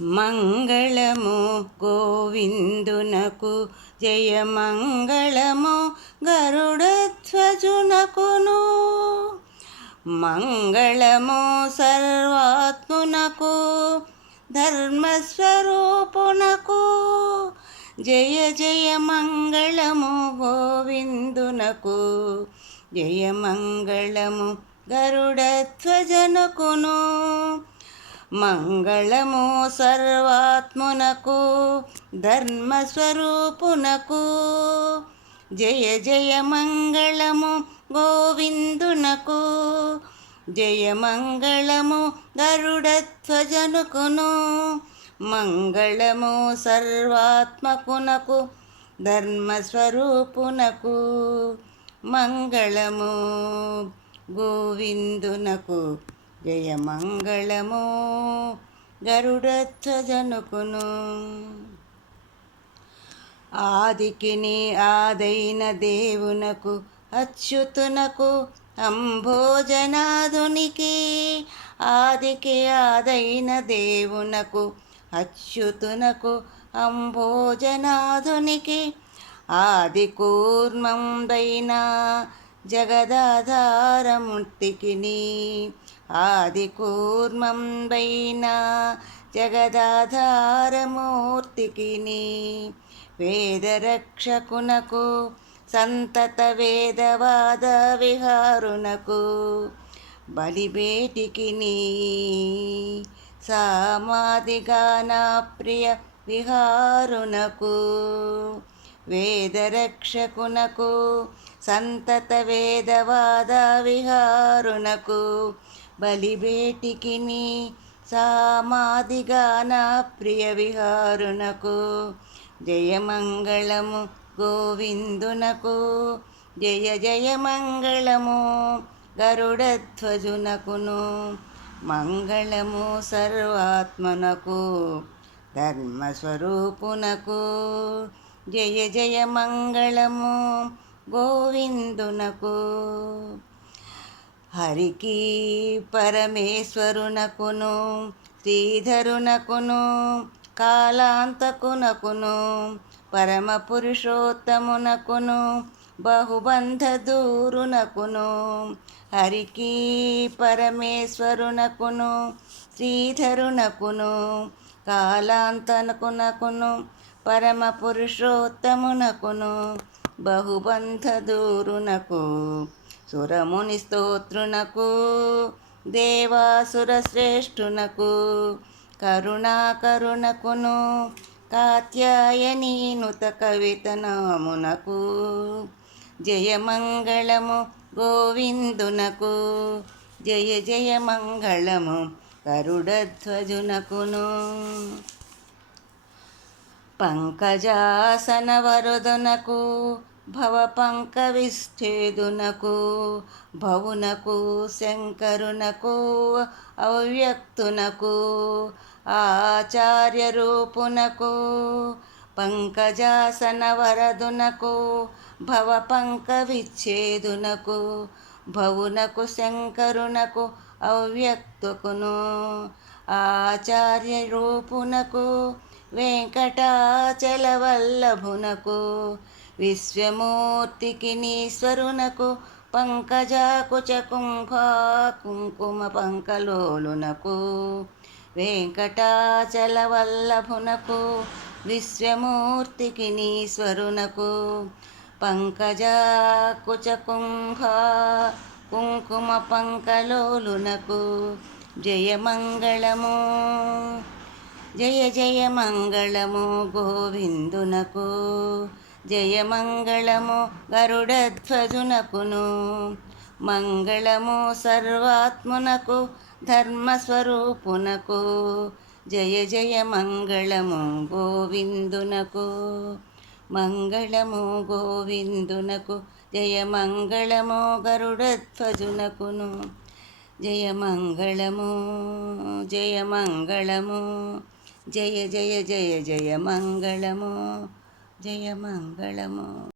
మంగళము గోవిందునకు, జయ మంగళము గరుడధ్వజునకును. మంగళము సర్వాత్మునకు, ధర్మస్వరూపునకు. జయ జయ మంగళము గోవిందునకు, జయ మంగళము గరుడధ్వజనుకును. మంగళము సర్వాత్మునకు, ధర్మస్వరూపునకు. జయ జయ మంగళము గోవిందునకు, జయ మంగళము గరుడధ్వజనుకును. మంగళము సర్వాత్మకునకు, ధర్మస్వరూపునకు. మంగళము గోవిందునకు, జయ మంగళము గరుడధ్వజనుకును. ఆదికిని ఆదైన దేవునకు, అచ్యుతునకు, అంభోజనాధునికి. ఆదికి ఆదైన దేవునకు, అచ్యుతునకు, అంభోజనాధునికి. ఆది కూర్మంబైన జగదాధారమూర్తికిని. ఆది కూర్మంబైన జగదాధారమూర్తికిని. వేదరక్షకునకు, సంతత వేదవాద విహారునకు. బలిబేటికిని సామాదిగాన ప్రియ విహారునకు. వేదరక్షకునకు, సంతత వేదవాద విహారునకు. బలిబేటికిని సామాదిగాన ప్రియ విహారునకు. జయ మంగళము గోవిందునకు, జయ జయ మంగళము గరుడధ్వజునకును. మంగళము సర్వాత్మనకు, ధర్మస్వరూపునకు. జయ జయ మంగళము గోవిందునకు. హరికి పరమేశ్వరునకును, శ్రీధరునకును, కాలాంతకునకును, పరమ పురుషోత్తమునకును, బహుబంధదూరునకును. హరికి పరమేశ్వరునకును, శ్రీధరునకును, కాలాంతకునకును, పరమ పురుషోత్తమునకును, బహుబంధదూరునకు. సురముని స్తోత్రునకు, దేవాసుర శ్రేష్ఠునకు, కరుణాకరునకును, కాత్యాయనీనుత కవితనామునకు. జయ మంగళము గోవిందునకు, జయ జయ మంగళము గరుడధ్వజునకును. పంకజాసన వరదునకు, భవపంకవిచ్ఛేదునకు. భవునకు, శంకరునకు, అవ్యక్తునకు, ఆచార్య రూపునకు. పంకజాసన వరదునకు, భవపంకవిచ్ఛేదునకు. భవునకు, శంకరునకు, అవ్యక్తుకును, ఆచార్య రూపునకు. వెంకటాచలవల్లభునకు, విశ్వమూర్తికినీశ్వరునకు. పంకజాకుచ కుంభా కుంకుమ పంకలోలునకు. వెంకటాచలవల్లభునకు, విశ్వమూర్తికినీశ్వరునకు. పంకజాకుచ కుంభా కుంకుమ పంకలోలునకు. జయ మంగళము, జయ జయ మంగళము గోవిందునకు, జయ మంగళము గరుడధ్వజునకును. మంగళము సర్వాత్మునకు, ధర్మస్వరూపునకు. జయ జయ మంగళము గోవిందునకు. మంగళము గోవిందునకు, జయ మంగళము గరుడధ్వజునకును. జయ మంగళము, జయ మంగళము, జయ జయ జయ జయ మంగళము, జయ మంగళము.